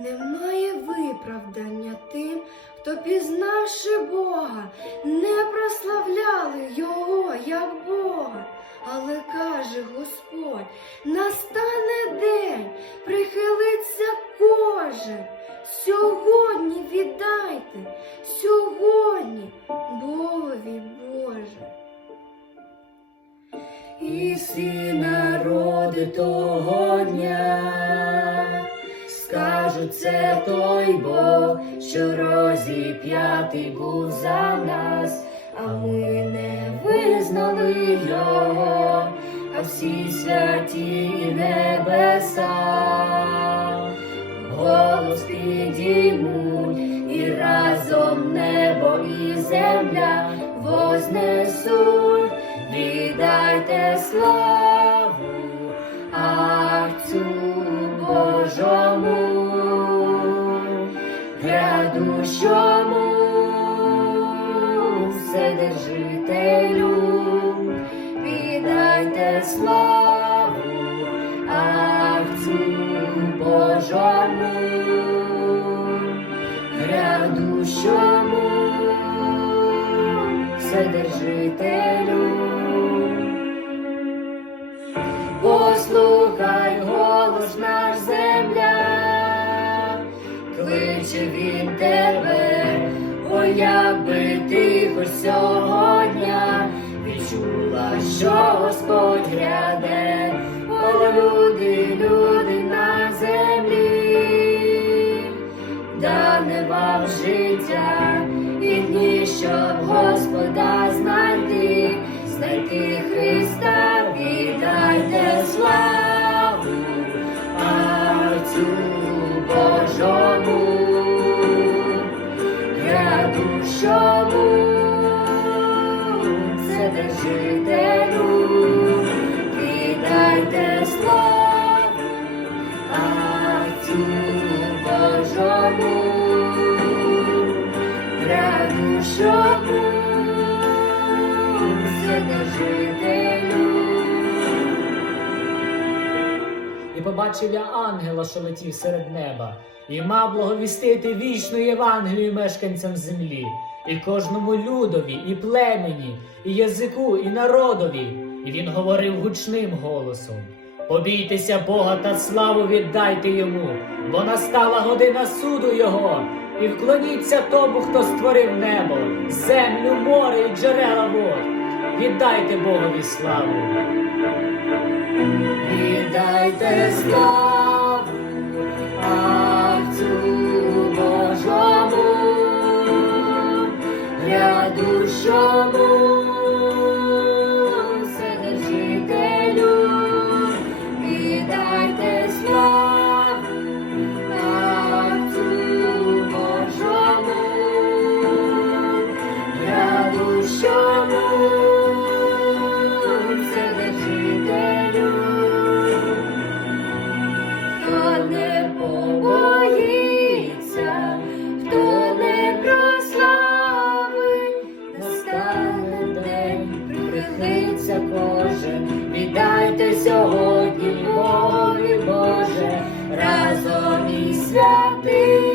Немає виправдання тим, хто пізнавши Бога, не прославляли Його як Бога. Але каже Господь, настане день, прихилиться кожен. Сьогодні віддайте, сьогодні Богові Боже. І всі народи того дня скажуть це той Бог, що розіп'ятий був за нас, а ми не визнали його, а всі святі небеса. Голос підіймуть і разом небо і земля вознесуть, віддайте славу Отцю Божому, Вседержителю, віддайте славу Отцю Божому, грядущому Вседержителю. Послухай голос наш земля, кличе він тебе, о якби ти хоч сьогодні відчула, що Господь гряде, о люди, люди на землі, дане вам життя і дні, щоб Господа знайти, знайти Христа, віддайте славу Отцю Божому, грядущому, І побачив я ангела, що летів серед неба, і мав благовістити вічну Євангелію мешканцям землі, і кожному людові, і племені, і язику, і народові. І він говорив гучним голосом: Побійтеся Бога та славу віддайте йому, бо настала година суду Його, і вклоніться тому, хто створив небо, землю, море і джерела вод. Віддайте Богові славу. Віддайте славу святиться Боже, віддайте сьогодні мові Боже, разом і святий.